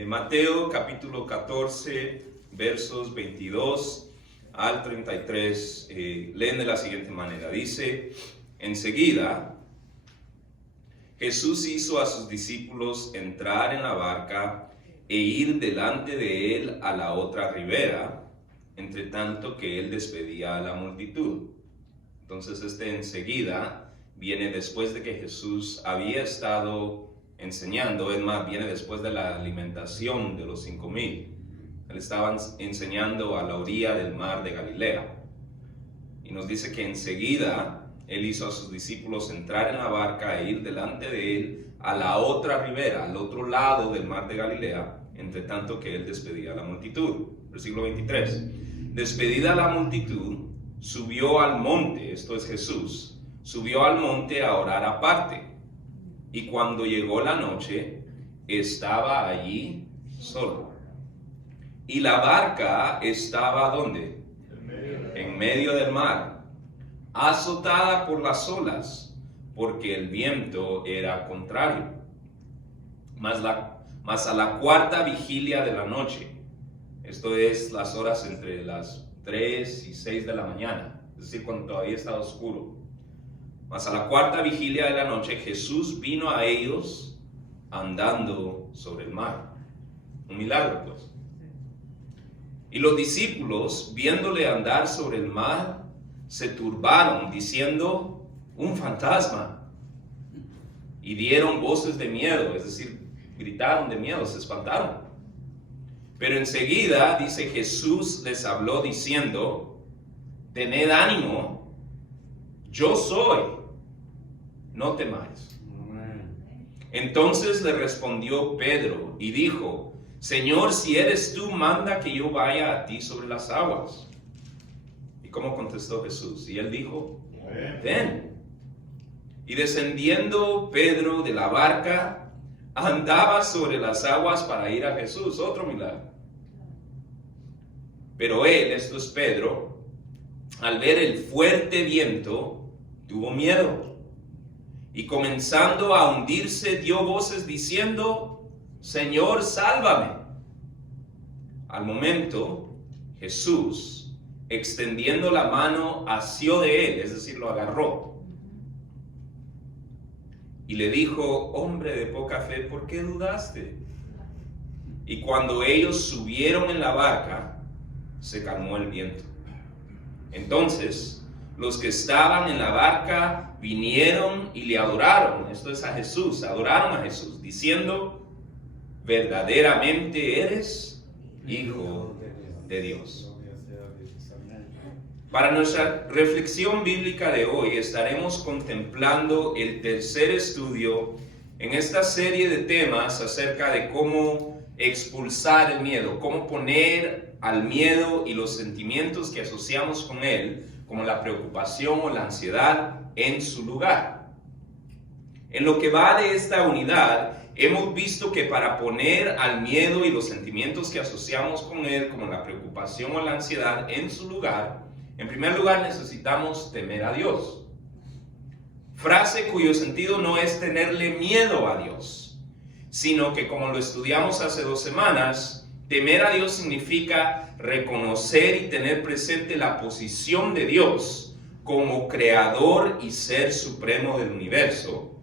Mateo capítulo 14, versos 22 al 33, leen de la siguiente manera. Dice: enseguida Jesús hizo a sus discípulos entrar en la barca e ir delante de él a la otra ribera, entre tanto que él despedía a la multitud. Entonces enseguida viene después de que Jesús había estado enseñando, es más, viene después de la alimentación de los 5,000. Él estaba enseñando a la orilla del mar de Galilea. Y nos dice que enseguida él hizo a sus discípulos entrar en la barca e ir delante de él a la otra ribera, al otro lado del mar de Galilea, entre tanto que él despedía a la multitud. Versículo 23. Despedida la multitud, subió al monte, esto es Jesús, subió al monte a orar aparte. Y cuando llegó la noche, estaba allí solo. Y la barca estaba ¿dónde? En medio del mar, azotada por las olas, porque el viento era contrario. Mas a la cuarta vigilia de la noche, esto es las horas entre las 3 y 6 de la mañana, es decir, cuando todavía estaba oscuro. Mas a la cuarta vigilia de la noche, Jesús vino a ellos andando sobre el mar. Un milagro, pues. Y los discípulos, viéndole andar sobre el mar, se turbaron, diciendo: un fantasma. Y dieron voces de miedo, es decir, gritaron de miedo, se espantaron. Pero enseguida, dice, Jesús les habló diciendo: tened ánimo, yo soy, no temáis. Entonces le respondió Pedro y dijo: Señor, si eres tú, manda que yo vaya a ti sobre las aguas. ¿Y cómo contestó Jesús? Y él dijo: ven. Y descendiendo Pedro de la barca, andaba sobre las aguas para ir a Jesús. Otro milagro. Pero él, esto es Pedro, al ver el fuerte viento, tuvo miedo. Y comenzando a hundirse, dio voces diciendo: Señor, sálvame. Al momento, Jesús, extendiendo la mano, asió de él, es decir, lo agarró. Y le dijo: hombre de poca fe, ¿por qué dudaste? Y cuando ellos subieron en la barca, se calmó el viento. Entonces, los que estaban en la barca vinieron y le adoraron, esto es a Jesús, adoraron a Jesús, diciendo: verdaderamente eres Hijo de Dios. Para nuestra reflexión bíblica de hoy estaremos contemplando el tercer estudio en esta serie de temas acerca de cómo expulsar el miedo, cómo poner al miedo y los sentimientos que asociamos con él, como la preocupación o la ansiedad, en su lugar. En lo que va de esta unidad, hemos visto que para poner al miedo y los sentimientos que asociamos con él, como la preocupación o la ansiedad, en su lugar, en primer lugar necesitamos temer a Dios. Frase cuyo sentido no es tenerle miedo a Dios, sino que, como lo estudiamos hace 2 semanas, temer a Dios significa reconocer y tener presente la posición de Dios como creador y ser supremo del universo.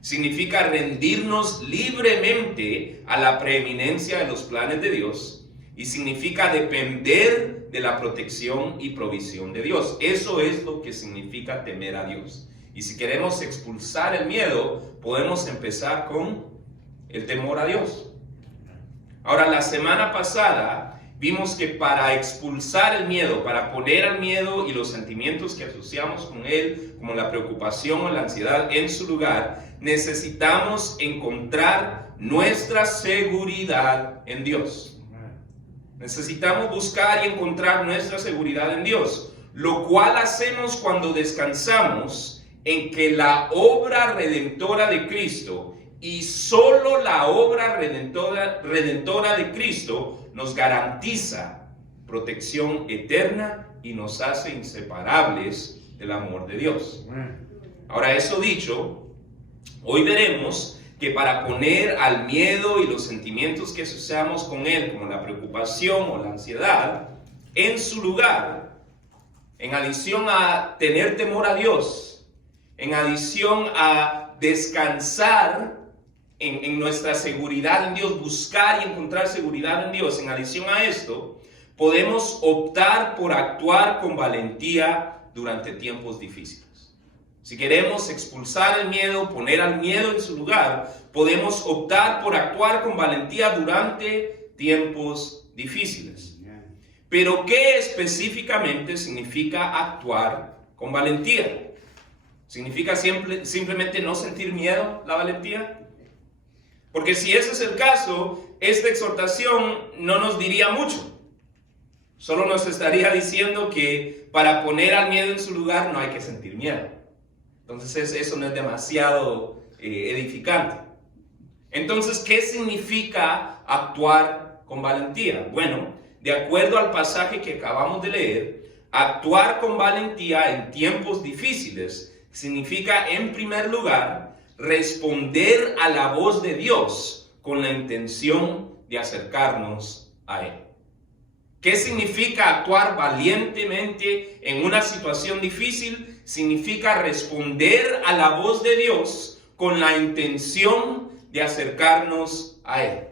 Significa rendirnos libremente a la preeminencia de los planes de Dios y significa depender de la protección y provisión de Dios. Eso es lo que significa temer a Dios. Y si queremos expulsar el miedo, podemos empezar con el temor a Dios. Ahora, la semana pasada vimos que para expulsar el miedo, para poner al miedo y los sentimientos que asociamos con él, como la preocupación o la ansiedad, en su lugar, necesitamos encontrar nuestra seguridad en Dios. Necesitamos buscar y encontrar nuestra seguridad en Dios, lo cual hacemos cuando descansamos en que la obra redentora de Cristo y solo la obra redentora de Cristo nos garantiza protección eterna y nos hace inseparables del amor de Dios. Ahora, eso dicho, hoy veremos que para poner al miedo y los sentimientos que asociamos con él, como la preocupación o la ansiedad, en su lugar, en adición a tener temor a Dios, en adición a descansar en nuestra seguridad en Dios, buscar y encontrar seguridad en Dios, en adición a esto, podemos optar por actuar con valentía durante tiempos difíciles. Si queremos expulsar el miedo, poner al miedo en su lugar, podemos optar por actuar con valentía durante tiempos difíciles. Pero, ¿qué específicamente significa actuar con valentía? ¿Significa simplemente no sentir miedo, la valentía? Porque si ese es el caso, esta exhortación no nos diría mucho. Solo nos estaría diciendo que para poner al miedo en su lugar no hay que sentir miedo. Entonces eso no es demasiado edificante. Entonces, ¿qué significa actuar con valentía? Bueno, de acuerdo al pasaje que acabamos de leer, actuar con valentía en tiempos difíciles significa, en primer lugar, responder a la voz de Dios con la intención de acercarnos a Él. ¿Qué significa actuar valientemente en una situación difícil? Significa responder a la voz de Dios con la intención de acercarnos a Él.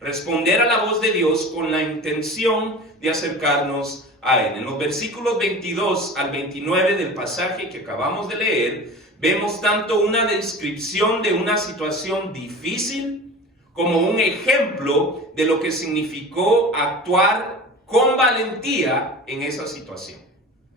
Responder a la voz de Dios con la intención de acercarnos a Él. En los versículos 22 al 29 del pasaje que acabamos de leer, vemos tanto una descripción de una situación difícil como un ejemplo de lo que significó actuar con valentía en esa situación.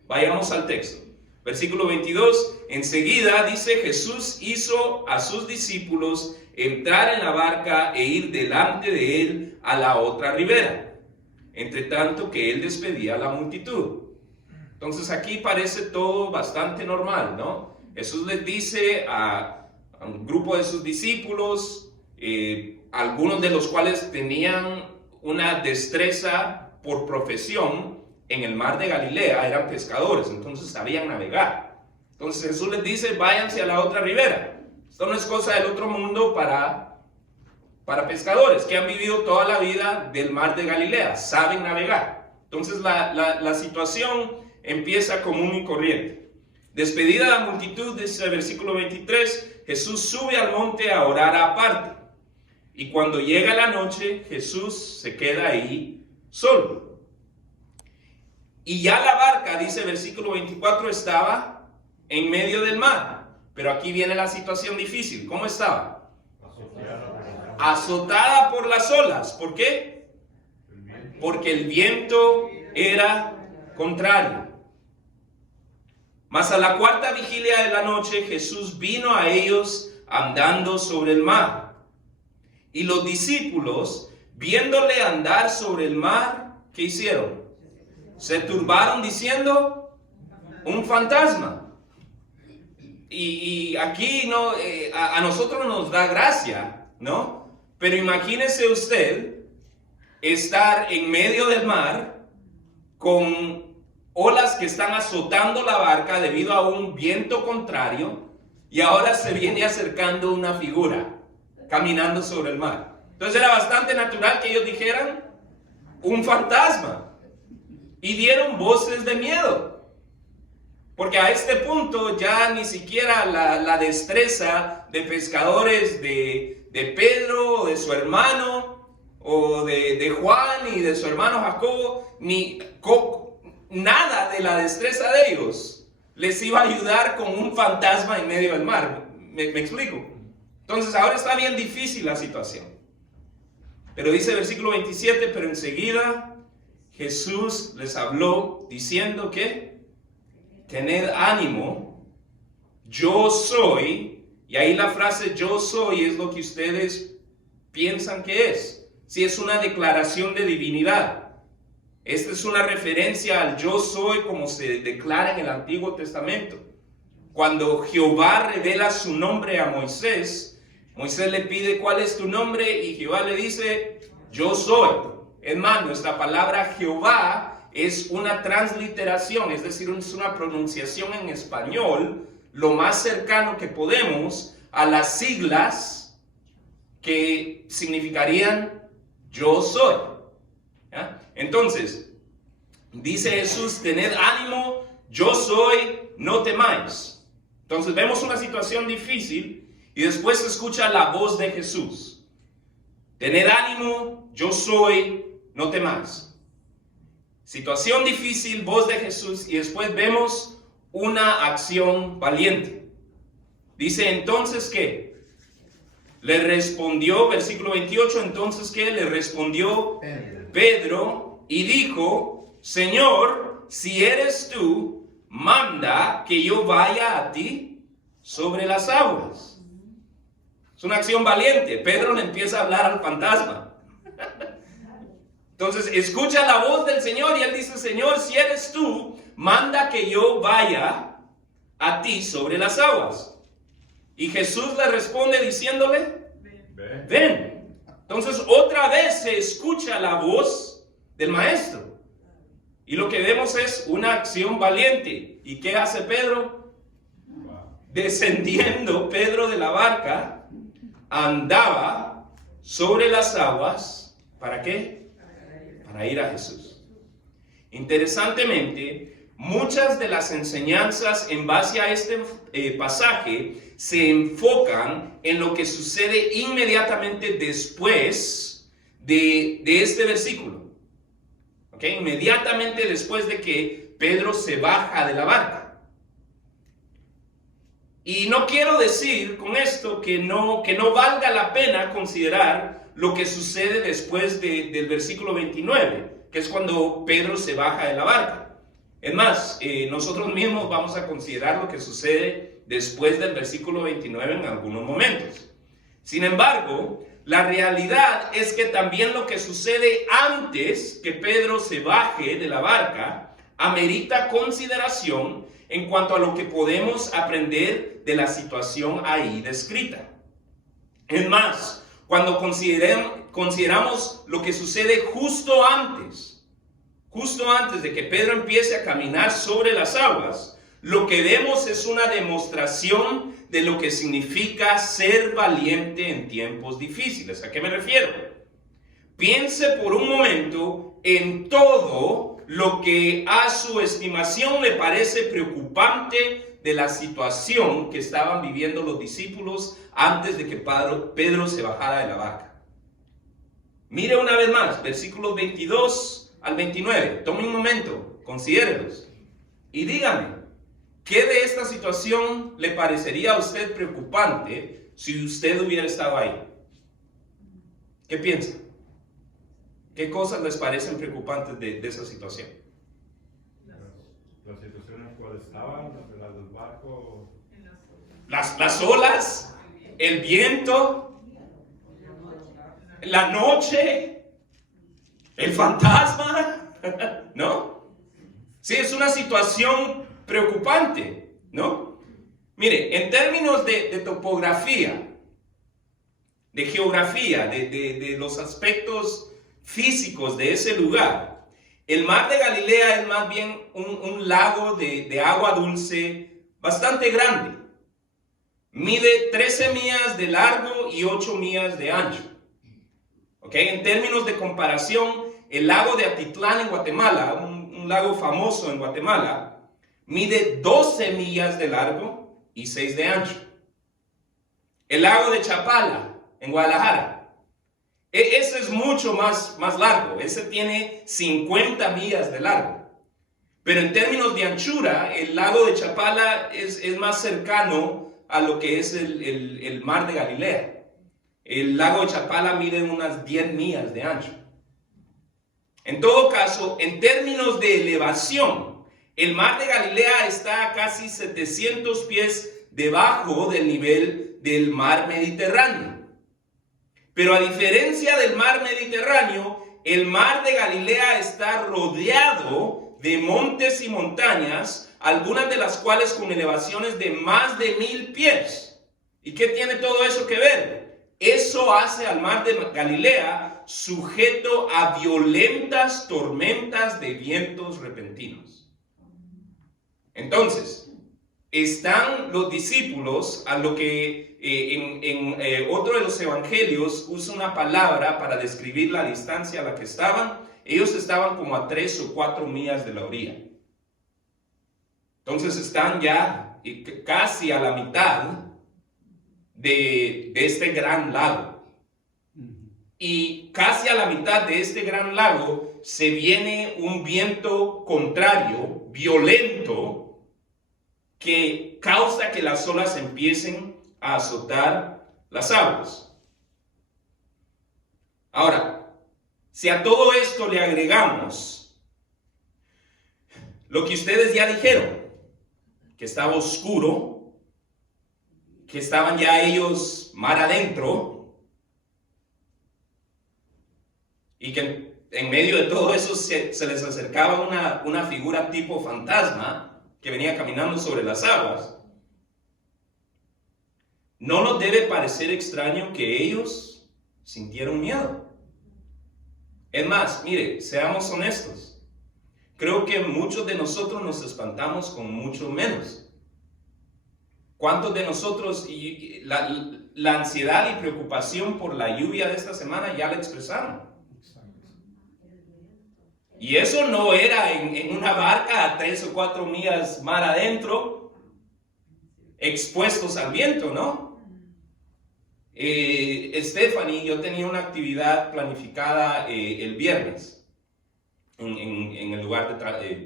Vayamos al texto. Versículo 22, enseguida dice: Jesús hizo a sus discípulos entrar en la barca e ir delante de él a la otra ribera, entre tanto que él despedía a la multitud. Entonces aquí parece todo bastante normal, ¿no? Jesús les dice a un grupo de sus discípulos, algunos de los cuales tenían una destreza por profesión en el mar de Galilea, eran pescadores, entonces sabían navegar. Entonces Jesús les dice: váyanse a la otra ribera. Esto no es cosa del otro mundo para pescadores que han vivido toda la vida del mar de Galilea, saben navegar. Entonces la situación empieza común y corriente. Despedida la multitud, dice el versículo 23, Jesús sube al monte a orar aparte. Y cuando llega la noche, Jesús se queda ahí solo. Y ya la barca, dice el versículo 24, estaba en medio del mar. Pero aquí viene la situación difícil. ¿Cómo estaba? Azotada por las olas. ¿Por qué? Porque el viento era contrario. Mas a la cuarta vigilia de la noche, Jesús vino a ellos andando sobre el mar. Y los discípulos, viéndole andar sobre el mar, ¿qué hicieron? Se turbaron diciendo: un fantasma. Y aquí no, a nosotros nos da gracia, ¿no? Pero imagínese usted estar en medio del mar con olas que están azotando la barca debido a un viento contrario, y ahora se viene acercando una figura caminando sobre el mar. Entonces era bastante natural que ellos dijeran: un fantasma, y dieron voces de miedo, porque a este punto ya ni siquiera la destreza de pescadores de Pedro o de su hermano, o de Juan y de su hermano Jacobo, nada de la destreza de ellos les iba a ayudar con un fantasma en medio del mar. ¿Me explico? Entonces ahora está bien difícil la situación. Pero dice el versículo 27, pero enseguida Jesús les habló diciendo que: tened ánimo, yo soy. Y ahí la frase yo soy es lo que ustedes piensan que es. Si es una declaración de divinidad. Esta es una referencia al yo soy como se declara en el Antiguo Testamento. Cuando Jehová revela su nombre a Moisés, Moisés le pide: ¿cuál es tu nombre? Y Jehová le dice: yo soy. Es más, nuestra palabra Jehová es una transliteración, es decir, es una pronunciación en español lo más cercano que podemos a las siglas que significarían yo soy. ¿Ya? Entonces, dice Jesús, tened ánimo, yo soy, no temáis. Entonces vemos una situación difícil y después se escucha la voz de Jesús. Tened ánimo, yo soy, no temáis. Situación difícil, voz de Jesús, y después vemos una acción valiente. Dice entonces que le respondió, versículo 28, entonces que le respondió Pedro y dijo, Señor, si eres tú, manda que yo vaya a ti sobre las aguas. Es una acción valiente. Pedro le empieza a hablar al fantasma. Entonces escucha la voz del Señor y él dice, Señor, si eres tú, manda que yo vaya a ti sobre las aguas. Y Jesús le responde diciéndole, ven. Entonces otra vez se escucha la voz del maestro. Y lo que vemos es una acción valiente. ¿Y qué hace Pedro? Descendiendo Pedro de la barca, andaba sobre las aguas. ¿Para qué? Para ir a Jesús. Interesantemente, muchas de las enseñanzas en base a este pasaje se enfocan en lo que sucede inmediatamente después de este versículo. ¿Okay? Inmediatamente después de que Pedro se baja de la barca. Y no quiero decir con esto que no valga la pena considerar lo que sucede después del versículo 29, que es cuando Pedro se baja de la barca. Es más, nosotros mismos vamos a considerar lo que sucede después del versículo 29 en algunos momentos. Sin embargo, la realidad es que también lo que sucede antes que Pedro se baje de la barca amerita consideración en cuanto a lo que podemos aprender de la situación ahí descrita. Es más, cuando consideramos lo que sucede justo antes de que Pedro empiece a caminar sobre las aguas, lo que vemos es una demostración de lo que significa ser valiente en tiempos difíciles. ¿A qué me refiero? Piense por un momento en todo lo que a su estimación le parece preocupante de la situación que estaban viviendo los discípulos antes de que Pedro se bajara de la barca. Mire una vez más, versículos 22 al 29. Tome un momento, considérelos y dígame, ¿qué de esta situación le parecería a usted preocupante si usted hubiera estado ahí? ¿Qué piensa? ¿Qué cosas les parecen preocupantes de esa situación? La situación en la cual estaban, las del barco. Las olas, el viento, la noche, el fantasma, ¿no? Sí, es una situación preocupante, ¿no? Mire, en términos de topografía, de geografía, de los aspectos físicos de ese lugar, el mar de Galilea es más bien un lago de agua dulce bastante grande. Mide 13 millas de largo y 8 millas de ancho. ¿Okay? En términos de comparación, el lago de Atitlán en Guatemala, un lago famoso en Guatemala, mide 12 millas de largo y 6 de ancho. El lago de Chapala en Guadalajara, ese es mucho más largo, ese tiene 50 millas de largo. Pero en términos de anchura, el lago de Chapala es más cercano a lo que es el mar de Galilea. El lago de Chapala mide unas 10 millas de ancho. En todo caso, en términos de elevación, el mar de Galilea está a casi 700 pies debajo del nivel del mar Mediterráneo. Pero a diferencia del mar Mediterráneo, el mar de Galilea está rodeado de montes y montañas, algunas de las cuales con elevaciones de más de 1000 pies. ¿Y qué tiene todo eso que ver? Eso hace al mar de Galilea sujeto a violentas tormentas de vientos repentinos. Entonces, están los discípulos a lo que otro de los evangelios usa una palabra para describir la distancia a la que estaban. Ellos estaban como a 3 o 4 millas de la orilla. Entonces están ya casi a la mitad de este gran lago. Y casi a la mitad de este gran lago se viene un viento contrario, violento, que causa que las olas empiecen a azotar las aguas. Ahora, si a todo esto le agregamos lo que ustedes ya dijeron, que estaba oscuro, que estaban ya ellos mar adentro, y que en medio de todo eso se les acercaba una figura tipo fantasma que venía caminando sobre las aguas, no nos debe parecer extraño que ellos sintieron miedo. Es más, mire, seamos honestos. Creo que muchos de nosotros nos espantamos con mucho menos. ¿Cuántos de nosotros, y la ansiedad y preocupación por la lluvia de esta semana ya la expresaron? Y eso no era en una barca a 3 o 4 millas mar adentro, expuestos al viento, ¿no? Stephanie, yo tenía una actividad planificada el viernes en el lugar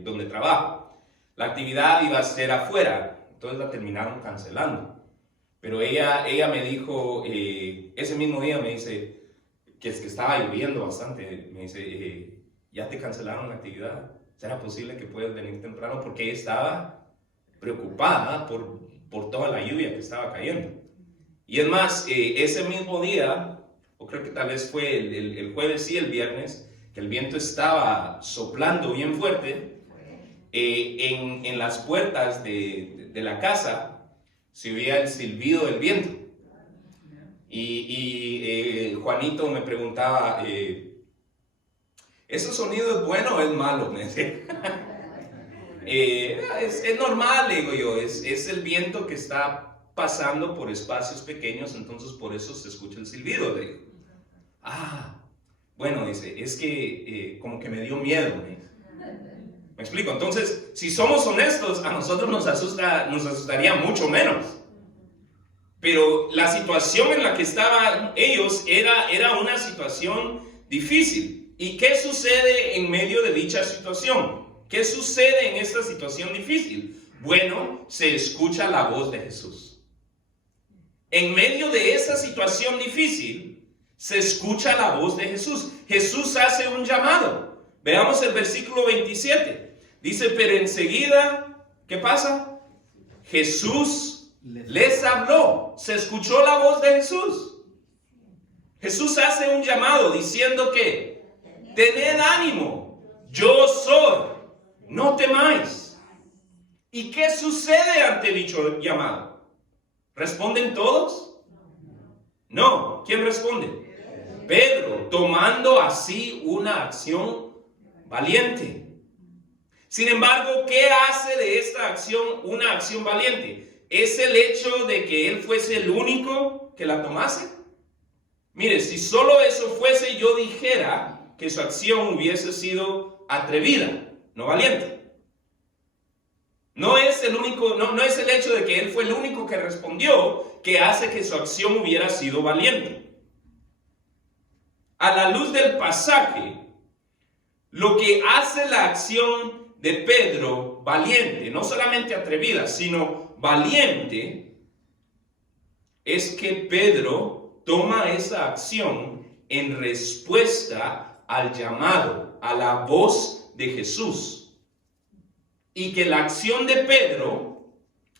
donde trabajo. La actividad iba a ser afuera, entonces la terminaron cancelando. Pero ella me dijo, ese mismo día me dice, que estaba lloviendo bastante, me dice, ya te cancelaron la actividad, ¿será posible que puedas venir temprano? Porque ella estaba preocupada por toda la lluvia que estaba cayendo. Y es más, ese mismo día, o creo que tal vez fue el jueves y el viernes, que el viento estaba soplando bien fuerte, en las puertas de la casa se oía el silbido del viento. Y Juanito me preguntaba, ¿ese sonido es bueno o es malo? Me decía. Es normal, digo yo, es el viento que está pasando por espacios pequeños, entonces por eso se escucha el silbido. Le digo, bueno, dice, es que como que me dio miedo. ¿Me explico? Entonces, si somos honestos, a nosotros nos asustaría mucho menos. Pero la situación en la que estaban ellos era una situación difícil. ¿Y qué sucede en medio de dicha situación? ¿Qué sucede en esta situación difícil? Bueno, se escucha la voz de Jesús. En medio de esa situación difícil, se escucha la voz de Jesús. Jesús hace un llamado. Veamos el versículo 27. Dice, pero enseguida, ¿qué pasa? Jesús les habló. Se escuchó la voz de Jesús. Jesús hace un llamado diciendo que, tened ánimo, yo soy, no temáis. ¿Y qué sucede ante dicho llamado? ¿Responden todos? No. ¿Quién responde? Pedro, tomando así una acción valiente. Sin embargo, ¿qué hace de esta acción una acción valiente? ¿Es el hecho de que él fuese el único que la tomase? Mire, si solo eso fuese, yo dijera que su acción hubiese sido atrevida, no valiente. No es el único, no es el hecho de que él fue el único que respondió que hace que su acción hubiera sido valiente. A la luz del pasaje, lo que hace la acción de Pedro valiente, no solamente atrevida, sino valiente, es que Pedro toma esa acción en respuesta al llamado, a la voz de Jesús. Y que la acción de Pedro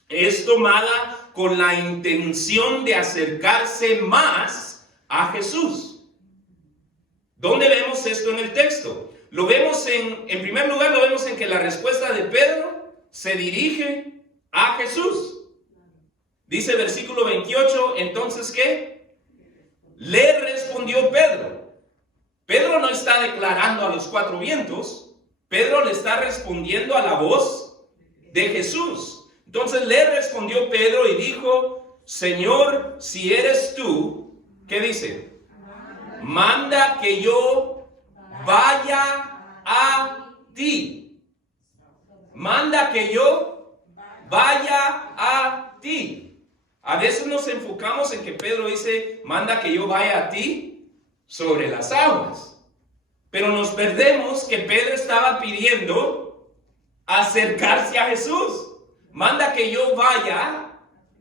es tomada con la intención de acercarse más a Jesús. ¿Dónde vemos esto en el texto? Lo vemos en primer lugar, lo vemos en que la respuesta de Pedro se dirige a Jesús. Dice versículo 28, entonces, ¿qué? Le respondió Pedro. Pedro no está declarando a los 4 vientos. Pedro le está respondiendo a la voz de Jesús. Entonces le respondió Pedro y dijo, Señor, si eres tú, ¿qué dice? Manda que yo vaya a ti. Manda que yo vaya a ti. A veces nos enfocamos en que Pedro dice, manda que yo vaya a ti sobre las aguas. Pero nos perdemos que Pedro estaba pidiendo acercarse a Jesús. Manda que yo vaya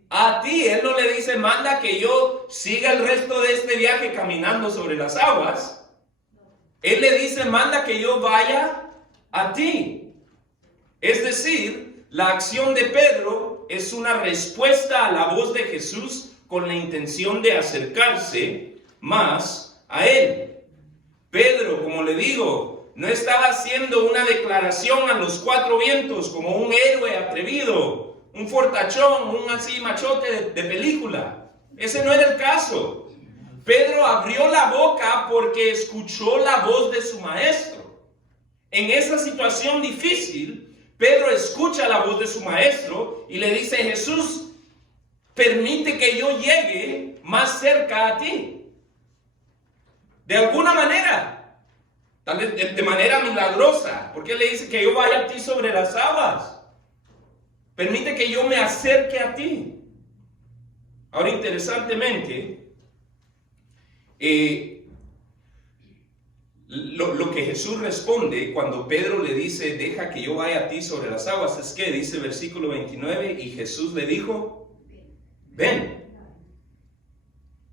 a ti. Él no le dice, manda que yo siga el resto de este viaje caminando sobre las aguas. Él le dice, manda que yo vaya a ti. Es decir, la acción de Pedro es una respuesta a la voz de Jesús con la intención de acercarse más a él. Pedro, como le digo, no estaba haciendo una declaración a los cuatro vientos como un héroe atrevido, un fortachón, un así machote de película. Ese no era el caso. Pedro abrió la boca porque escuchó la voz de su maestro. En esa situación difícil, Pedro escucha la voz de su maestro y le dice, Jesús, permite que yo llegue más cerca a ti. De alguna manera, tal vez de manera milagrosa, porque le dice que yo vaya a ti sobre las aguas. Permite que yo me acerque a ti. Ahora, interesantemente, lo que Jesús responde cuando Pedro le dice, deja que yo vaya a ti sobre las aguas, es que dice versículo 29, y Jesús le dijo, ven.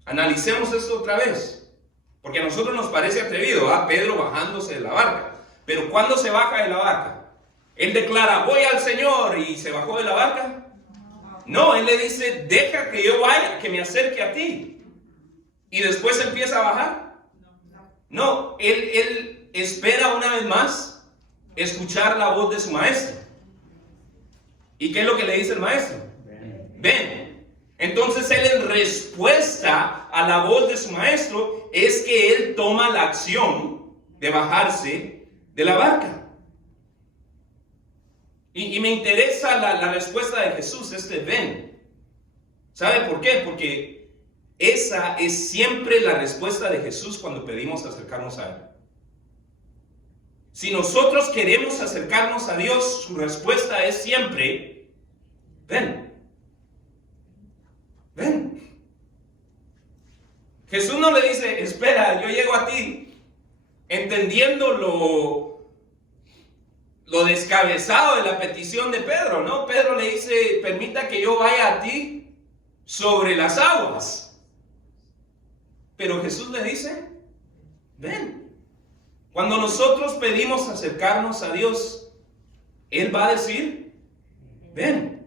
Analicemos esto otra vez. Porque a nosotros nos parece atrevido, Pedro bajándose de la barca. Pero ¿cuándo se baja de la barca? Él declara, voy al Señor, y se bajó de la barca. No, él le dice, deja que yo vaya, que me acerque a ti. Y después empieza a bajar. No, él espera una vez más escuchar la voz de su maestro. ¿Y qué es lo que le dice el maestro? Ven. Entonces él, en respuesta a la voz de su maestro, es que él toma la acción de bajarse de la barca. Y me interesa la respuesta de Jesús, ven. ¿Sabe por qué? Porque esa es siempre la respuesta de Jesús cuando pedimos acercarnos a él. Si nosotros queremos acercarnos a Dios, su respuesta es siempre, ven. Ven. Jesús no le dice, espera, yo llego a ti, entendiendo lo descabezado de la petición de Pedro, ¿no? Pedro le dice, permita que yo vaya a ti sobre las aguas. Pero Jesús le dice, ven. Cuando nosotros pedimos acercarnos a Dios, Él va a decir, ven.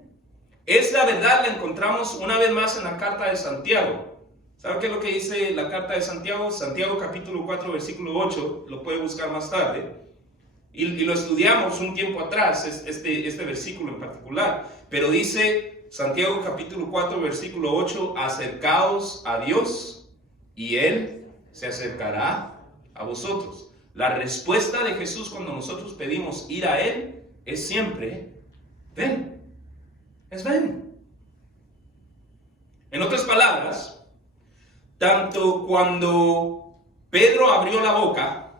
Esta verdad la encontramos una vez más en la carta de Santiago. ¿Sabe qué es lo que dice la carta de Santiago? Santiago capítulo 4, versículo 8, lo puede buscar más tarde. Y lo estudiamos un tiempo atrás, este versículo en particular. Pero dice Santiago capítulo 4, versículo 8, acercaos a Dios y Él se acercará a vosotros. La respuesta de Jesús cuando nosotros pedimos ir a Él es siempre, ven. Es ven. En otras palabras, tanto cuando Pedro abrió la boca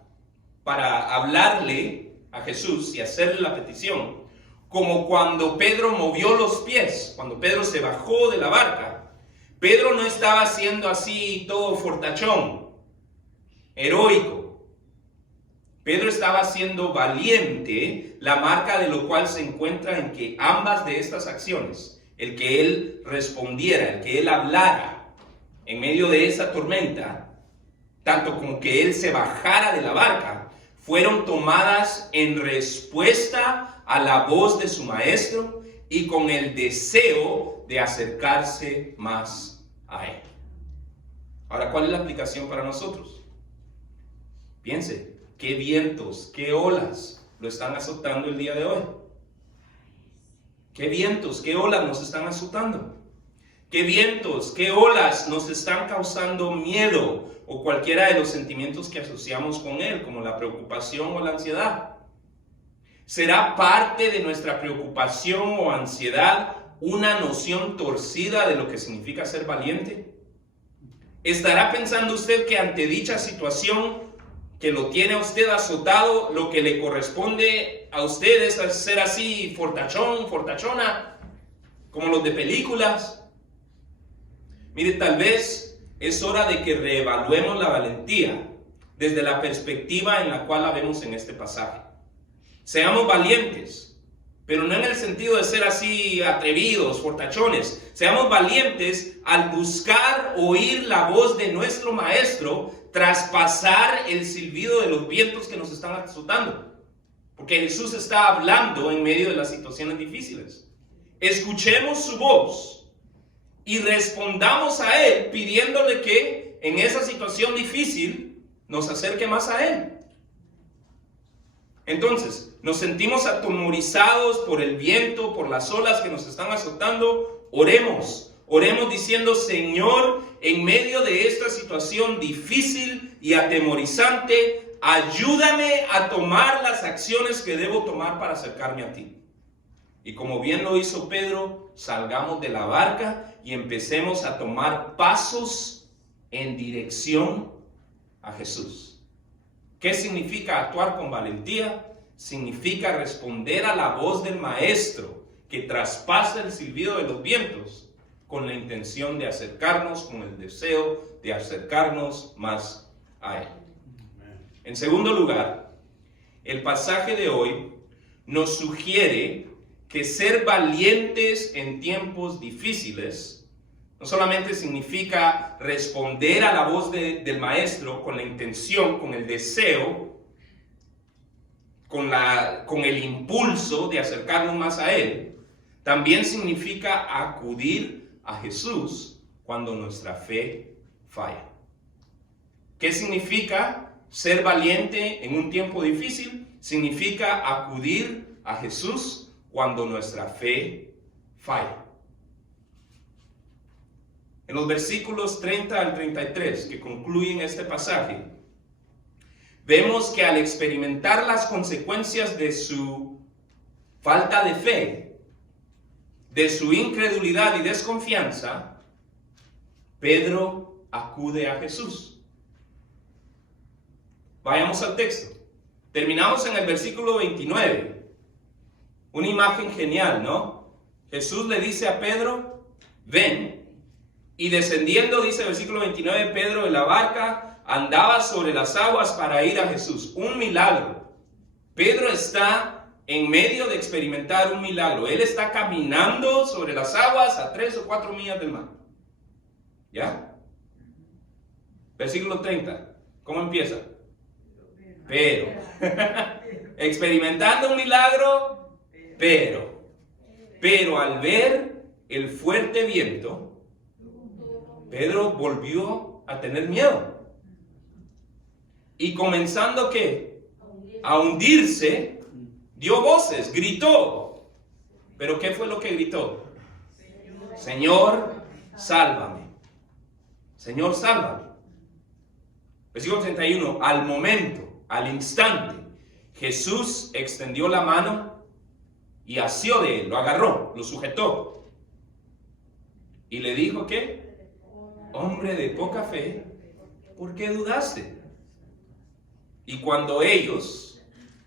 para hablarle a Jesús y hacerle la petición, como cuando Pedro movió los pies, cuando Pedro se bajó de la barca, Pedro no estaba haciendo así todo fortachón, heroico. Pedro estaba siendo valiente, la marca de lo cual se encuentra en que ambas de estas acciones, el que él respondiera, el que él hablara en medio de esa tormenta, tanto como que él se bajara de la barca, fueron tomadas en respuesta a la voz de su maestro y con el deseo de acercarse más a él. Ahora, ¿cuál es la aplicación para nosotros? Piense. ¿Qué vientos, qué olas lo están azotando el día de hoy? ¿Qué vientos, qué olas nos están azotando? ¿Qué vientos, qué olas nos están causando miedo o cualquiera de los sentimientos que asociamos con él, como la preocupación o la ansiedad? ¿Será parte de nuestra preocupación o ansiedad una noción torcida de lo que significa ser valiente? ¿Estará pensando usted que ante dicha situación que lo tiene a usted azotado, lo que le corresponde a usted es ser así fortachón, fortachona, como los de películas? Mire, tal vez es hora de que reevaluemos la valentía desde la perspectiva en la cual la vemos en este pasaje. Seamos valientes, pero no en el sentido de ser así atrevidos, fortachones. Seamos valientes al buscar oír la voz de nuestro Maestro, traspasar el silbido de los vientos que nos están azotando. Porque Jesús está hablando en medio de las situaciones difíciles. Escuchemos su voz y respondamos a Él pidiéndole que en esa situación difícil nos acerque más a Él. Entonces, nos sentimos atemorizados por el viento, por las olas que nos están azotando. Oremos diciendo: Señor, en medio de esta situación difícil y atemorizante, ayúdame a tomar las acciones que debo tomar para acercarme a ti. Y como bien lo hizo Pedro, salgamos de la barca y empecemos a tomar pasos en dirección a Jesús. ¿Qué significa actuar con valentía? Significa responder a la voz del Maestro que traspasa el silbido de los vientos con la intención de acercarnos, con el deseo de acercarnos más a Él. En segundo lugar, el pasaje de hoy nos sugiere que ser valientes en tiempos difíciles no solamente significa responder a la voz del Maestro con la intención, con el deseo, con el impulso de acercarnos más a Él. También significa acudir a Jesús cuando nuestra fe falla. ¿Qué significa ser valiente en un tiempo difícil? Significa acudir a Jesús cuando nuestra fe falla. En los versículos 30 al 33 que concluyen este pasaje, vemos que al experimentar las consecuencias de su falta de fe, de su incredulidad y desconfianza, Pedro acude a Jesús. Vayamos al texto. Terminamos en el versículo 29. Una imagen genial, ¿no? Jesús le dice a Pedro: ven. Y descendiendo, dice el versículo 29, Pedro de la barca andaba sobre las aguas para ir a Jesús. Un milagro. Pedro está en medio de experimentar un milagro. Él está caminando sobre las aguas a 3 o 4 millas del mar. ¿Ya? Versículo 30. ¿Cómo empieza? Pero. Experimentando un milagro, pero al ver el fuerte viento, Pedro volvió a tener miedo. Y comenzando ¿qué? A hundirse, dio voces, gritó. ¿Pero qué fue lo que gritó? Señor, sálvame. Señor, sálvame. Versículo 31. Al momento, al instante, Jesús extendió la mano y asió de él, lo agarró, lo sujetó. Y le dijo ¿qué? Hombre de poca fe, ¿por qué dudaste? Y cuando ellos,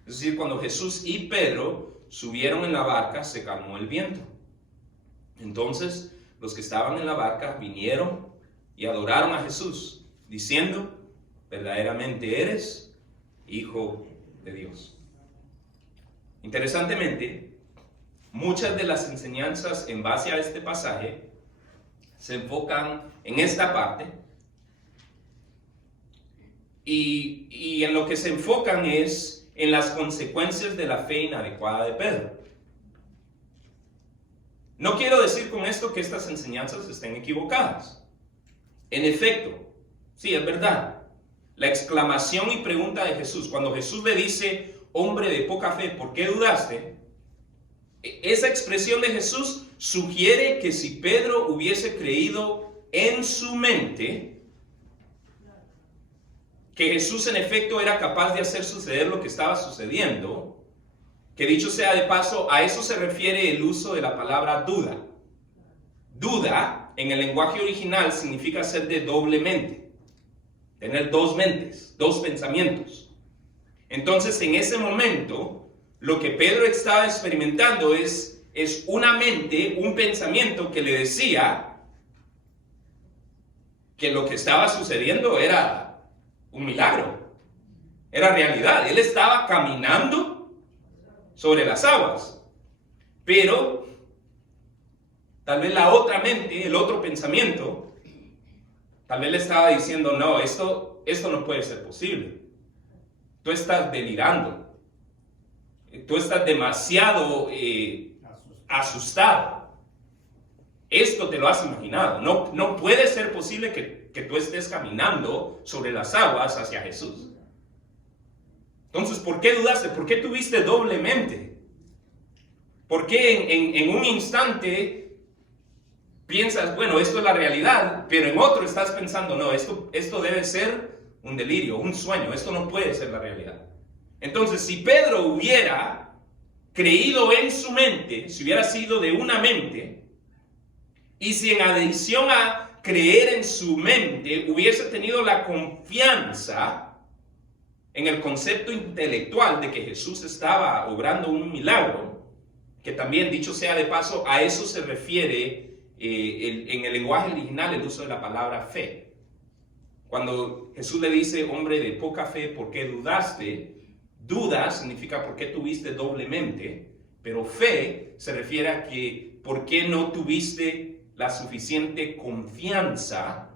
es decir, cuando Jesús y Pedro subieron en la barca, se calmó el viento. Entonces, los que estaban en la barca vinieron y adoraron a Jesús, diciendo: verdaderamente eres Hijo de Dios. Interesantemente, muchas de las enseñanzas en base a este pasaje se enfocan en esta parte, y en lo que se enfocan es en las consecuencias de la fe inadecuada de Pedro. No quiero decir con esto que estas enseñanzas estén equivocadas. En efecto, sí, es verdad. La exclamación y pregunta de Jesús, cuando Jesús le dice: hombre de poca fe, ¿por qué dudaste? Esa expresión de Jesús sugiere que si Pedro hubiese creído en su mente que Jesús en efecto era capaz de hacer suceder lo que estaba sucediendo, que dicho sea de paso, a eso se refiere el uso de la palabra duda. duda en el lenguaje original significa ser de doble mente, tener dos mentes, dos pensamientos. Entonces, en ese momento, lo que Pedro estaba experimentando es una mente, un pensamiento que le decía que lo que estaba sucediendo era un milagro, era realidad. Él estaba caminando sobre las aguas, pero tal vez la otra mente, el otro pensamiento, tal vez le estaba diciendo, no, esto no puede ser posible. Tú estás delirando. Tú estás demasiado asustado. Esto te lo has imaginado. No puede ser posible que tú estés caminando sobre las aguas hacia Jesús. Entonces, ¿por qué dudaste? ¿Por qué tuviste doble mente? ¿Por qué en un instante piensas, bueno, esto es la realidad, pero en otro estás pensando, no, esto debe ser un delirio, un sueño, esto no puede ser la realidad? Entonces, si Pedro hubiera creído en su mente, si hubiera sido de una mente, y si en adición a creer en su mente hubiese tenido la confianza en el concepto intelectual de que Jesús estaba obrando un milagro, que también, dicho sea de paso, a eso se refiere en el lenguaje original el uso de la palabra fe. Cuando Jesús le dice, hombre de poca fe, ¿por qué dudaste? Duda significa por qué tuviste doble mente, pero fe se refiere a que por qué no tuviste la suficiente confianza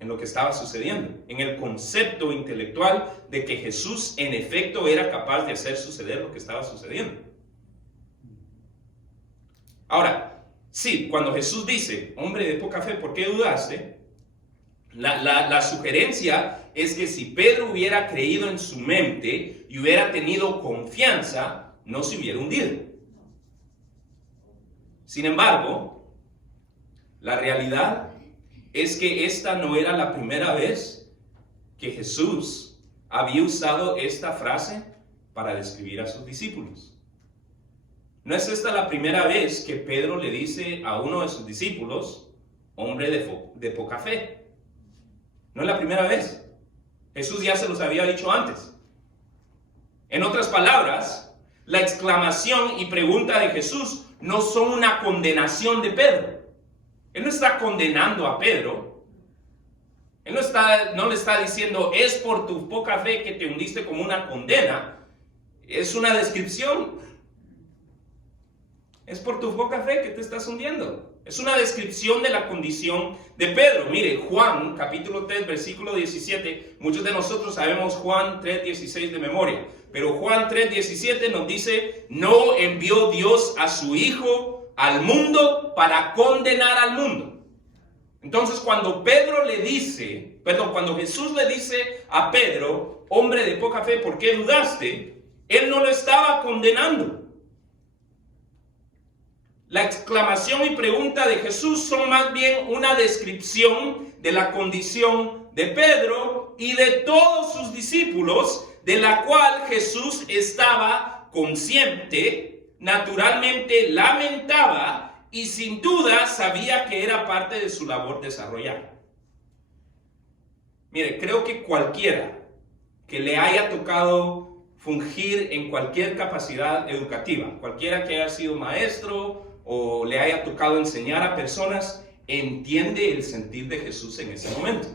en lo que estaba sucediendo, en el concepto intelectual de que Jesús en efecto era capaz de hacer suceder lo que estaba sucediendo. Ahora, sí, cuando Jesús dice, hombre de poca fe, ¿por qué dudaste? La sugerencia es que si Pedro hubiera creído en su mente y hubiera tenido confianza, no se hubiera hundido. Sin embargo, la realidad es que esta no era la primera vez que Jesús había usado esta frase para describir a sus discípulos. No es esta la primera vez que Pedro le dice a uno de sus discípulos, hombre de poca fe. No es la primera vez. Jesús ya se los había dicho antes. En otras palabras, la exclamación y pregunta de Jesús no son una condenación de Pedro. Él no está condenando a Pedro. Él no le está diciendo, es por tu poca fe que te hundiste, como una condena. Es una descripción. Es por tu poca fe que te estás hundiendo. Es una descripción de la condición de Pedro. Mire, Juan, capítulo 3, versículo 17. Muchos de nosotros sabemos Juan 3, 16 de memoria. Pero Juan 3, 17 nos dice, no envió Dios a su Hijo al mundo para condenar al mundo. Entonces, cuando cuando Jesús le dice a Pedro, hombre de poca fe, ¿por qué dudaste? Él no lo estaba condenando. La exclamación y pregunta de Jesús son más bien una descripción de la condición de Pedro y de todos sus discípulos, de la cual Jesús estaba consciente, naturalmente lamentaba y sin duda sabía que era parte de su labor desarrollar. Mire, creo que cualquiera que le haya tocado fungir en cualquier capacidad educativa, cualquiera que haya sido maestro o le haya tocado enseñar a personas, entiende el sentir de Jesús en ese momento.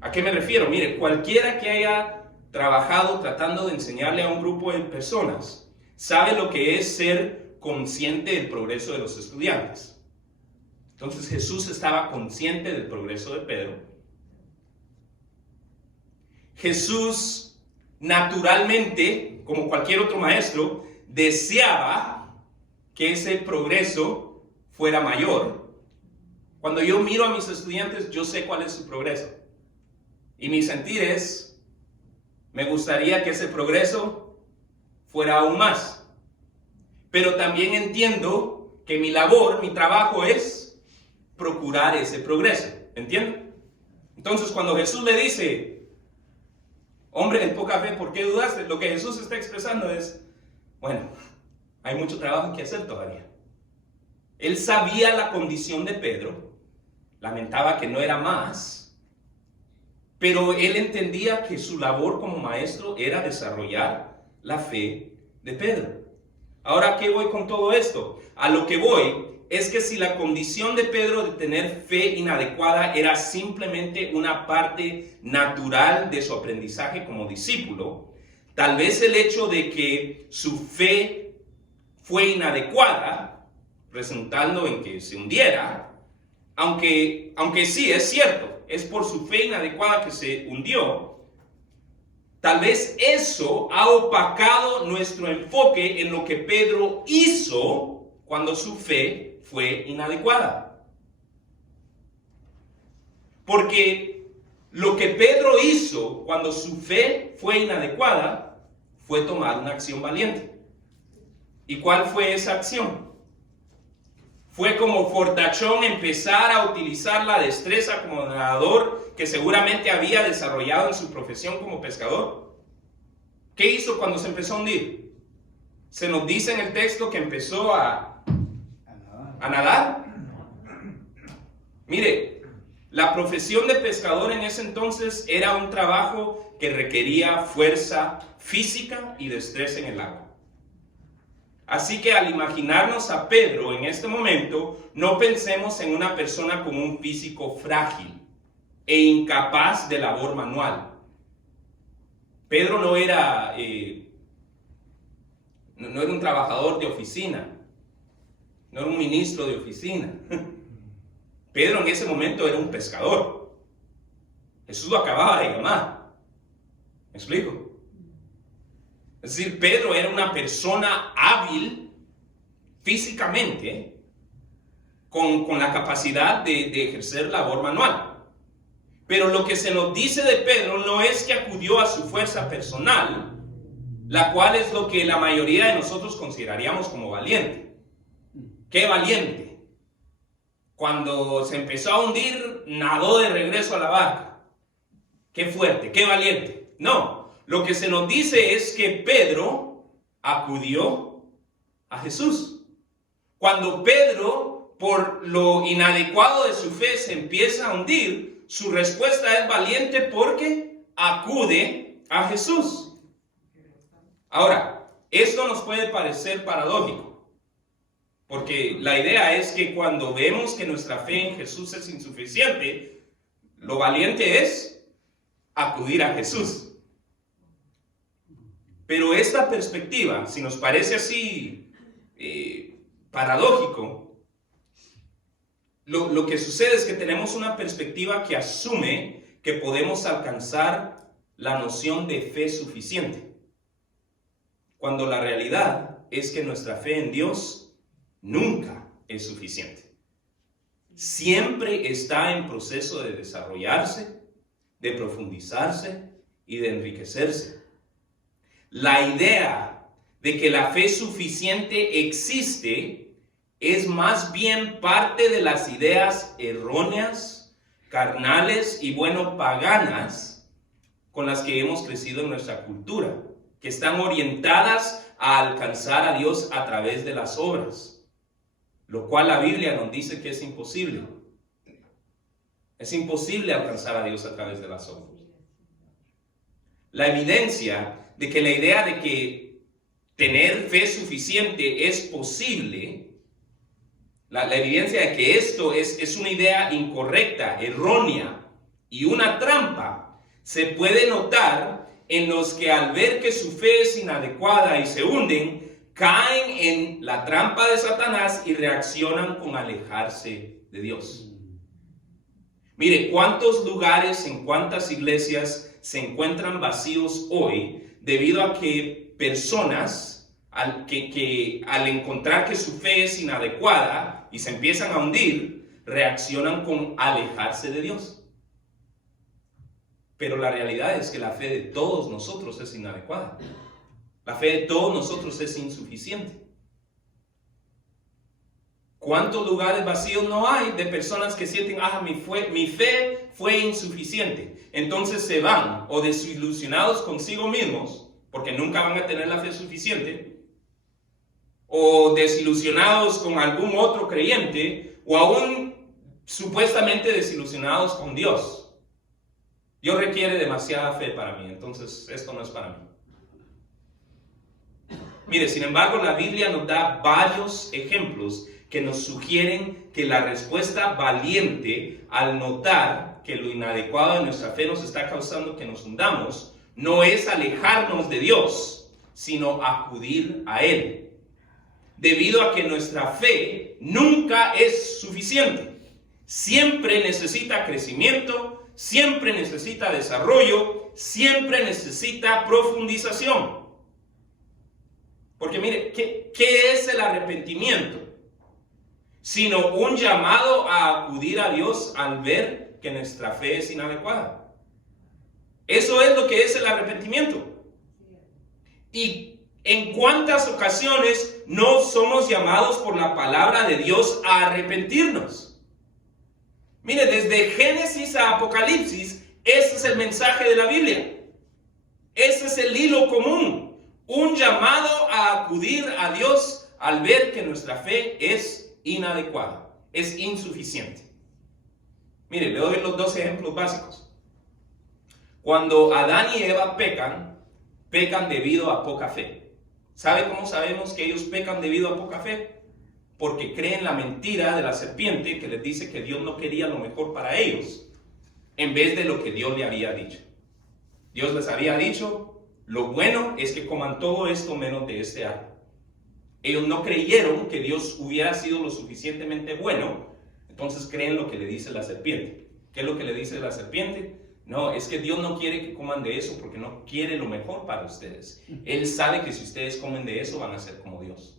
¿A qué me refiero? Mire, cualquiera que haya trabajado tratando de enseñarle a un grupo de personas, sabe lo que es ser consciente del progreso de los estudiantes. Entonces Jesús estaba consciente del progreso de Pedro. Jesús, naturalmente, como cualquier otro maestro, deseaba que ese progreso fuera mayor. Cuando yo miro a mis estudiantes, yo sé cuál es su progreso. Y mi sentir es, me gustaría que ese progreso fuera aún más. Pero también entiendo que mi labor, mi trabajo es procurar ese progreso. ¿Entienden? Entonces, cuando Jesús le dice, hombre de poca fe, ¿por qué dudaste? Lo que Jesús está expresando es, bueno, hay mucho trabajo que hacer todavía. Él sabía la condición de Pedro, lamentaba que no era más, pero él entendía que su labor como maestro era desarrollar la fe de Pedro. Ahora, ¿a qué voy con todo esto? A lo que voy es que si la condición de Pedro de tener fe inadecuada era simplemente una parte natural de su aprendizaje como discípulo, tal vez el hecho de que su fe fue inadecuada, resultando en que se hundiera, aunque sí es cierto, es por su fe inadecuada que se hundió, tal vez eso ha opacado nuestro enfoque en lo que Pedro hizo cuando su fe fue inadecuada. Porque lo que Pedro hizo cuando su fe fue inadecuada fue tomar una acción valiente. ¿Y cuál fue esa acción? Fue como fortachón empezar a utilizar la destreza como nadador que seguramente había desarrollado en su profesión como pescador. ¿Qué hizo cuando se empezó a hundir? Se nos dice en el texto que empezó a nadar. Mire, la profesión de pescador en ese entonces era un trabajo que requería fuerza física y destreza en el agua. Así que al imaginarnos a Pedro en este momento, no pensemos en una persona con un físico frágil e incapaz de labor manual. Pedro no era un trabajador de oficina, no era un ministro de oficina. Pedro en ese momento era un pescador. Jesús lo acababa de llamar. ¿Me explico? Es decir, Pedro era una persona hábil físicamente, con la capacidad de ejercer labor manual. Pero lo que se nos dice de Pedro no es que acudió a su fuerza personal, la cual es lo que la mayoría de nosotros consideraríamos como valiente. ¡Qué valiente! Cuando se empezó a hundir, nadó de regreso a la barca. ¡Qué fuerte! ¡Qué valiente! No, lo que se nos dice es que Pedro acudió a Jesús. Cuando Pedro, por lo inadecuado de su fe, se empieza a hundir, su respuesta es valiente porque acude a Jesús. Ahora, esto nos puede parecer paradójico, porque la idea es que cuando vemos que nuestra fe en Jesús es insuficiente, lo valiente es acudir a Jesús. Pero esta perspectiva, si nos parece así paradójico, lo que sucede es que tenemos una perspectiva que asume que podemos alcanzar la noción de fe suficiente, cuando la realidad es que nuestra fe en Dios nunca es suficiente. Siempre está en proceso de desarrollarse, de profundizarse y de enriquecerse. La idea de que la fe suficiente existe es más bien parte de las ideas erróneas, carnales y paganas con las que hemos crecido en nuestra cultura, que están orientadas a alcanzar a Dios a través de las obras, lo cual la Biblia nos dice que es imposible. Es imposible alcanzar a Dios a través de las obras. La evidencia de que la idea de que tener fe suficiente es posible, la evidencia de que esto es una idea incorrecta, errónea y una trampa, se puede notar en los que al ver que su fe es inadecuada y se hunden, caen en la trampa de Satanás y reaccionan con alejarse de Dios. Mire, ¿cuántos lugares, en cuántas iglesias se encuentran vacíos hoy debido a que personas, al encontrar que su fe es inadecuada y se empiezan a hundir, reaccionan con alejarse de Dios? Pero la realidad es que la fe de todos nosotros es inadecuada. La fe de todos nosotros es insuficiente. ¿Cuántos lugares vacíos no hay de personas que sienten, mi fe fue insuficiente? Entonces se van o desilusionados consigo mismos, porque nunca van a tener la fe suficiente, o desilusionados con algún otro creyente, o aún supuestamente desilusionados con Dios. Dios requiere demasiada fe para mí, entonces esto no es para mí. Mire, sin embargo, la Biblia nos da varios ejemplos que nos sugieren que la respuesta valiente al notar que lo inadecuado de nuestra fe nos está causando que nos hundamos, no es alejarnos de Dios, sino acudir a Él. Debido a que nuestra fe nunca es suficiente. Siempre necesita crecimiento, siempre necesita desarrollo, siempre necesita profundización. Porque mire, ¿qué es el arrepentimiento? Sino un llamado a acudir a Dios al ver que nuestra fe es inadecuada. Eso es lo que es el arrepentimiento. ¿Y en cuántas ocasiones no somos llamados por la palabra de Dios a arrepentirnos? Mire, desde Génesis a Apocalipsis, ese es el mensaje de la Biblia. Ese es el hilo común. Un llamado a acudir a Dios al ver que nuestra fe es inadecuada, es insuficiente. Mire, le doy los dos ejemplos básicos. Cuando Adán y Eva pecan debido a poca fe. ¿Sabe cómo sabemos que ellos pecan debido a poca fe? Porque creen la mentira de la serpiente que les dice que Dios no quería lo mejor para ellos, en vez de lo que Dios le había dicho. Dios les había dicho: lo bueno es que coman todo esto menos de este árbol. Ellos no creyeron que Dios hubiera sido lo suficientemente bueno, entonces creen lo que le dice la serpiente. ¿Qué es lo que le dice la serpiente? No, es que Dios no quiere que coman de eso porque no quiere lo mejor para ustedes. Él sabe que si ustedes comen de eso van a ser como Dios.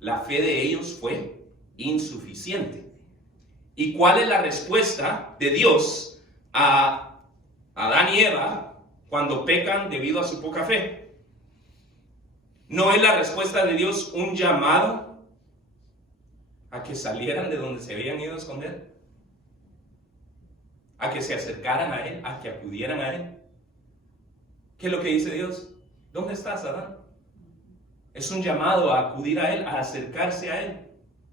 La fe de ellos fue insuficiente. ¿Y cuál es la respuesta de Dios a Adán y Eva cuando pecan debido a su poca fe? ¿No es la respuesta de Dios un llamado a que salieran de donde se habían ido a esconder? A que se acercaran a Él, a que acudieran a Él. ¿Qué es lo que dice Dios? ¿Dónde estás, Adán? Es un llamado a acudir a Él, a acercarse a Él.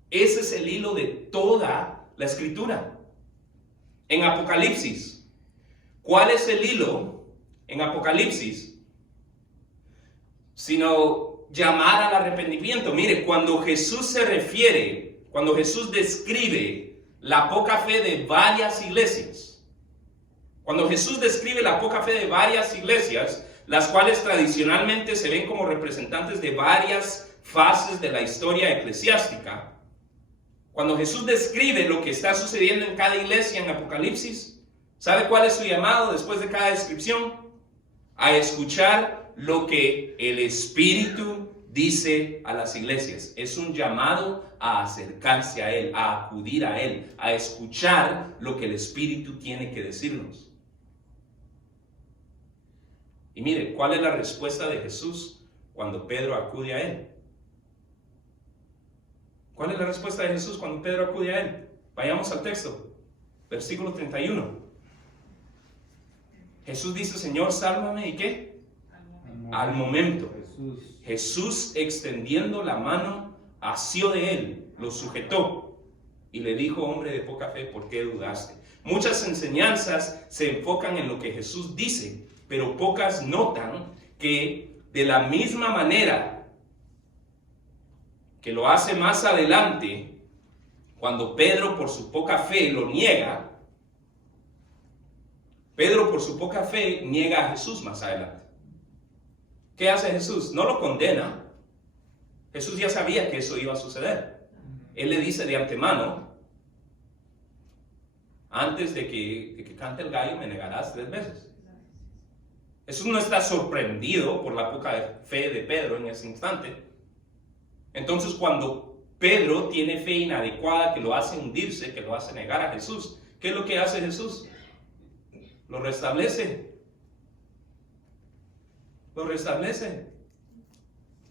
Ese es el hilo de toda la Escritura. En Apocalipsis, ¿cuál es el hilo en Apocalipsis? Sino llamar al arrepentimiento. Mire, cuando Jesús describe la poca fe de varias iglesias, las cuales tradicionalmente se ven como representantes de varias fases de la historia eclesiástica, cuando Jesús describe lo que está sucediendo en cada iglesia en Apocalipsis, ¿sabe cuál es su llamado después de cada descripción? A escuchar lo que el Espíritu dice a las iglesias. Es un llamado a acercarse a Él, a acudir a Él, a escuchar lo que el Espíritu tiene que decirnos. Y mire, ¿cuál es la respuesta de Jesús cuando Pedro acude a Él? ¿Cuál es la respuesta de Jesús cuando Pedro acude a Él? Vayamos al texto, versículo 31. Jesús dice: Señor, sálvame, ¿y qué? Al momento. Jesús, extendiendo la mano, asió de él, lo sujetó y le dijo: hombre de poca fe, ¿por qué dudaste? Muchas enseñanzas se enfocan en lo que Jesús dice, pero pocas notan que de la misma manera que lo hace más adelante, cuando Pedro por su poca fe lo niega, Pedro por su poca fe niega a Jesús más adelante. ¿Qué hace Jesús? No lo condena. Jesús ya sabía que eso iba a suceder. Él le dice de antemano: antes de que cante el gallo me negarás 3 veces. Jesús no está sorprendido por la poca fe de Pedro en ese instante. Entonces, cuando Pedro tiene fe inadecuada que lo hace hundirse, que lo hace negar a Jesús, ¿qué es lo que hace Jesús? Lo restablece. Lo restablece.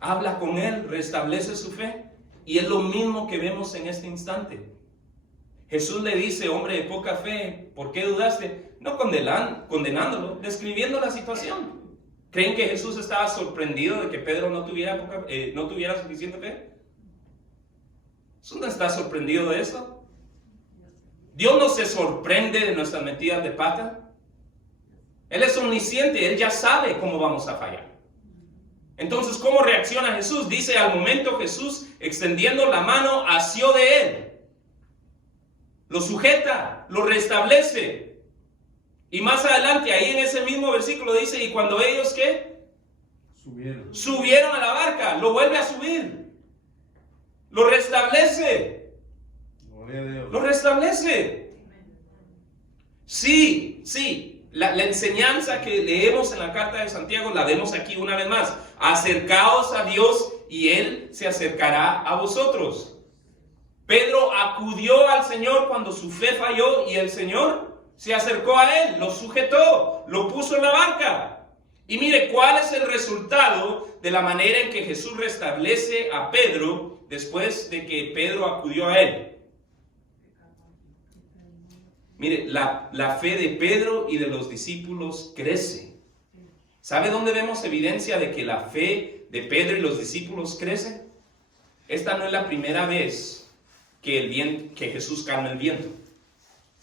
Habla con él, restablece su fe. Y es lo mismo que vemos en este instante. Jesús le dice: hombre de poca fe, ¿por qué dudaste? No condenándolo, describiendo la situación. ¿Creen que Jesús estaba sorprendido de que Pedro no tuviera suficiente fe? ¿Jesús no está sorprendido de eso? Dios no se sorprende de nuestras metidas de pata. Él es omnisciente, Él ya sabe cómo vamos a fallar. Entonces, ¿cómo reacciona Jesús? Dice, al momento Jesús, extendiendo la mano, asió de él. Lo sujeta, lo restablece. Y más adelante, ahí en ese mismo versículo dice, y cuando ellos, ¿qué? Subieron a la barca, lo vuelve a subir. Lo restablece. Gloria a Dios. Lo restablece. Sí. La enseñanza que leemos en la carta de Santiago la vemos aquí una vez más. Acercaos a Dios y Él se acercará a vosotros. Pedro acudió al Señor cuando su fe falló y el Señor se acercó a él, lo sujetó, lo puso en la barca. Y mire, ¿cuál es el resultado de la manera en que Jesús restablece a Pedro después de que Pedro acudió a él? Mire, la fe de Pedro y de los discípulos crece. ¿Sabe dónde vemos evidencia de que la fe de Pedro y los discípulos crece? Esta no es la primera vez que Jesús calma el viento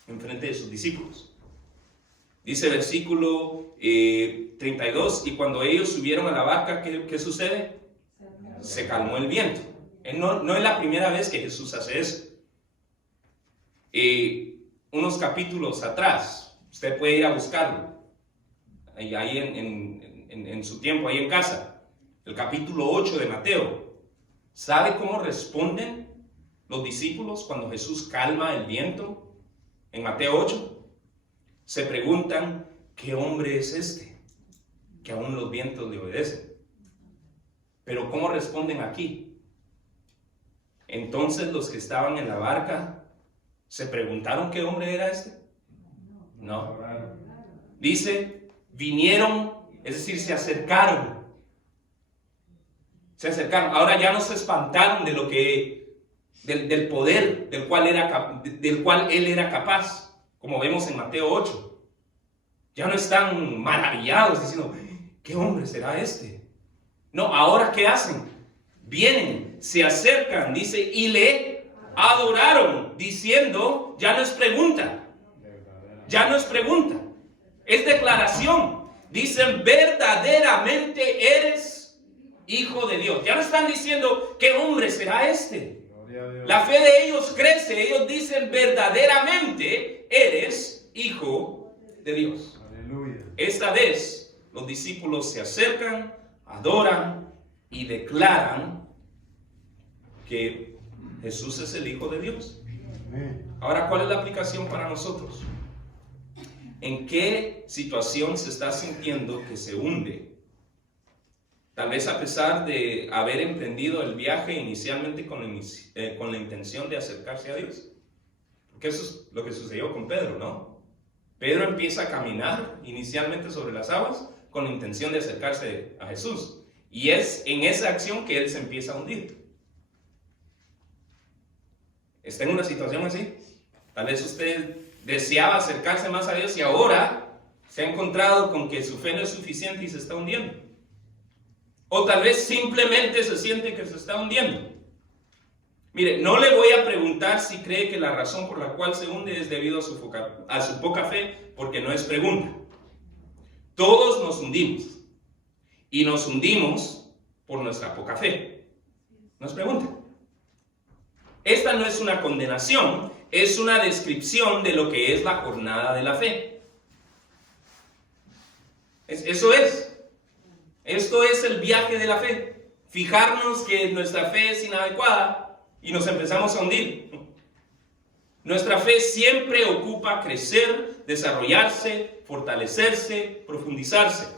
en frente de sus discípulos. Dice versículo 32, y cuando ellos subieron a la barca, ¿qué sucede? Se calmó el viento. No es la primera vez que Jesús hace eso. Unos capítulos atrás, usted puede ir a buscarlo, ahí en su tiempo, ahí en casa, el capítulo 8 de Mateo. ¿Sabe cómo responden los discípulos cuando Jesús calma el viento? En Mateo 8, se preguntan, ¿qué hombre es este? Que aún los vientos le obedecen. Pero ¿cómo responden aquí? Entonces los que estaban en la barca ¿se preguntaron qué hombre era este? No. Dice, vinieron, es decir, se acercaron. Se acercaron. Ahora ya no se espantaron de lo que, del poder del cual él era capaz, como vemos en Mateo 8. Ya no están maravillados diciendo, ¿qué hombre será este? No, ahora ¿qué hacen? Vienen, se acercan, dice, y le adoraron, diciendo, ya no es pregunta, es declaración. Dicen, verdaderamente eres Hijo de Dios. Ya no están diciendo, ¿qué hombre será este? La fe de ellos crece, ellos dicen, verdaderamente eres Hijo de Dios. Aleluya. Esta vez los discípulos se acercan, adoran y declaran que Jesús es el Hijo de Dios. Ahora, ¿cuál es la aplicación para nosotros? ¿En qué situación se está sintiendo que se hunde? Tal vez a pesar de haber emprendido el viaje inicialmente con la intención de acercarse a Dios. Porque eso es lo que sucedió con Pedro, ¿no? Pedro empieza a caminar inicialmente sobre las aguas con la intención de acercarse a Jesús. Y es en esa acción que él se empieza a hundir. ¿Está en una situación así? Tal vez usted deseaba acercarse más a Dios y ahora se ha encontrado con que su fe no es suficiente y se está hundiendo. O tal vez simplemente se siente que se está hundiendo. Mire, no le voy a preguntar si cree que la razón por la cual se hunde es debido a su poca fe, porque no es pregunta. Todos nos hundimos. Y nos hundimos por nuestra poca fe. No es pregunta. Esta no es una condenación, es una descripción de lo que es la jornada de la fe. Eso es. Esto es el viaje de la fe. Fijarnos que nuestra fe es inadecuada y nos empezamos a hundir. Nuestra fe siempre ocupa crecer, desarrollarse, fortalecerse, profundizarse.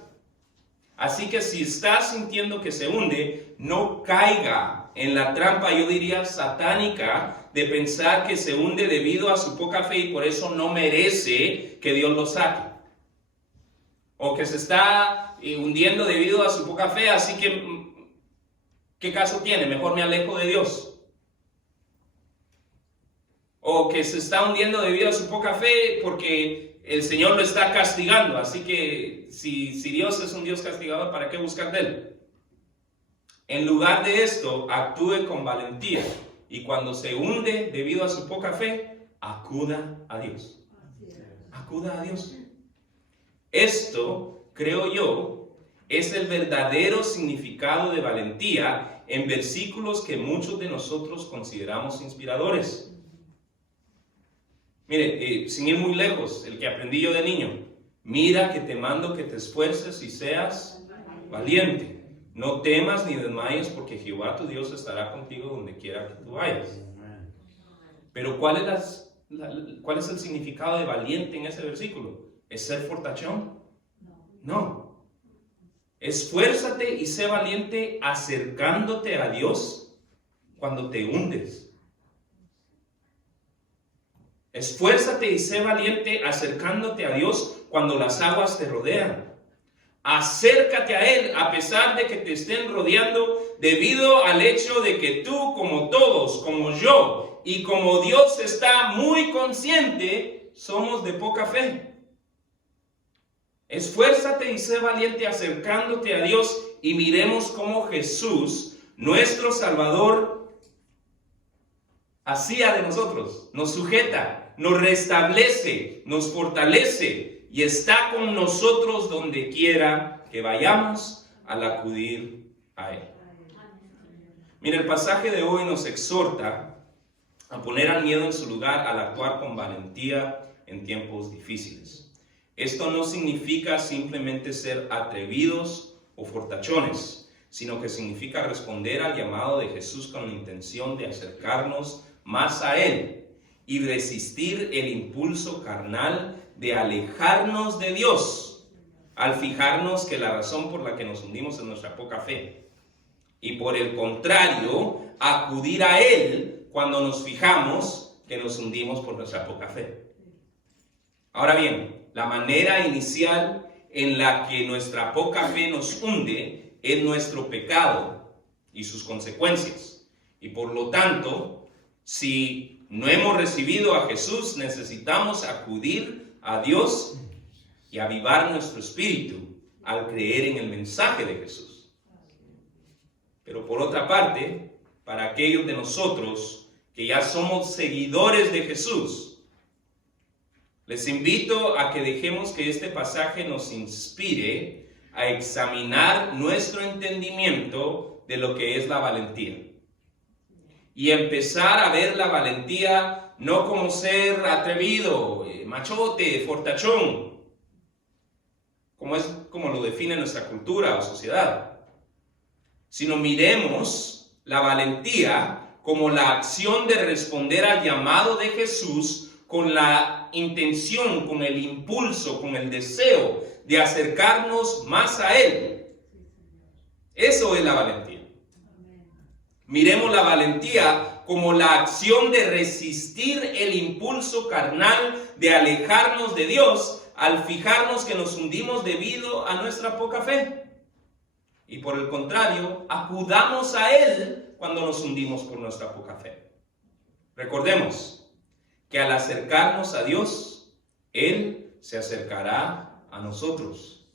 Así que si está sintiendo que se hunde, no caiga en la trampa, yo diría, satánica, de pensar que se hunde debido a su poca fe y por eso no merece que Dios lo saque. O que se está hundiendo debido a su poca fe, así que, ¿qué caso tiene? Mejor me alejo de Dios. o que se está hundiendo debido a su poca fe porque el Señor lo está castigando. Así que si Dios es un Dios castigador, ¿para qué buscar de Él? En lugar de esto, actúe con valentía y cuando se hunde debido a su poca fe, acuda a Dios. Acuda a Dios. Esto, creo yo, es el verdadero significado de valentía en versículos que muchos de nosotros consideramos inspiradores. Mire, sin ir muy lejos, el que aprendí yo de niño: mira que te mando que te esfuerces y seas valiente. No temas ni desmayes, porque Jehová tu Dios estará contigo donde quiera que tú vayas. Pero ¿cuál es el significado de valiente en ese versículo? ¿Es ser fortachón? No. Esfuérzate y sé valiente acercándote a Dios cuando te hundes. Esfuérzate y sé valiente acercándote a Dios cuando las aguas te rodean. Acércate a Él a pesar de que te estén rodeando, debido al hecho de que tú, como todos, como yo y como Dios está muy consciente, somos de poca fe. Esfuérzate y sé valiente acercándote a Dios y miremos cómo Jesús, nuestro Salvador, hacía de nosotros, nos sujeta, nos restablece, nos fortalece y está con nosotros donde quiera que vayamos al acudir a Él. Mira, el pasaje de hoy nos exhorta a poner al miedo en su lugar al actuar con valentía en tiempos difíciles. Esto no significa simplemente ser atrevidos o fortachones, sino que significa responder al llamado de Jesús con la intención de acercarnos más a Él y resistir el impulso carnal de alejarnos de Dios, al fijarnos que la razón por la que nos hundimos es nuestra poca fe. Y por el contrario, acudir a Él cuando nos fijamos que nos hundimos por nuestra poca fe. Ahora bien, la manera inicial en la que nuestra poca fe nos hunde es nuestro pecado y sus consecuencias. Y por lo tanto, si no hemos recibido a Jesús, necesitamos acudir a Dios y avivar nuestro espíritu al creer en el mensaje de Jesús. Pero por otra parte, para aquellos de nosotros que ya somos seguidores de Jesús, les invito a que dejemos que este pasaje nos inspire a examinar nuestro entendimiento de lo que es la valentía. Y empezar a ver la valentía no como ser atrevido, machote, fortachón, como lo define nuestra cultura o sociedad, sino miremos la valentía como la acción de responder al llamado de Jesús con la intención, con el impulso, con el deseo de acercarnos más a Él. Eso es la valentía. Miremos la valentía como la acción de resistir el impulso carnal de alejarnos de Dios al fijarnos que nos hundimos debido a nuestra poca fe. Y por el contrario, acudamos a Él cuando nos hundimos por nuestra poca fe. Recordemos que al acercarnos a Dios, Él se acercará a nosotros.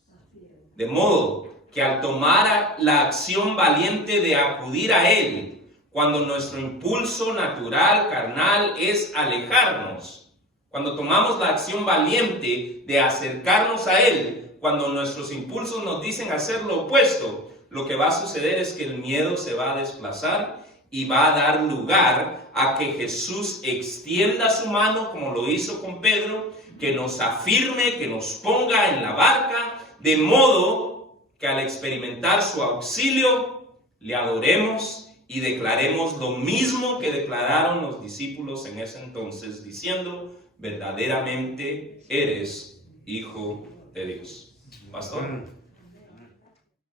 De modo que al tomar la acción valiente de acudir a Él, cuando nuestro impulso natural, carnal, es alejarnos, cuando tomamos la acción valiente de acercarnos a Él, cuando nuestros impulsos nos dicen hacer lo opuesto, lo que va a suceder es que el miedo se va a desplazar y va a dar lugar a que Jesús extienda su mano, como lo hizo con Pedro, que nos afirme, que nos ponga en la barca, de modo que al experimentar su auxilio, le adoremos y declaremos lo mismo que declararon los discípulos en ese entonces, diciendo: verdaderamente eres Hijo de Dios. Pastor.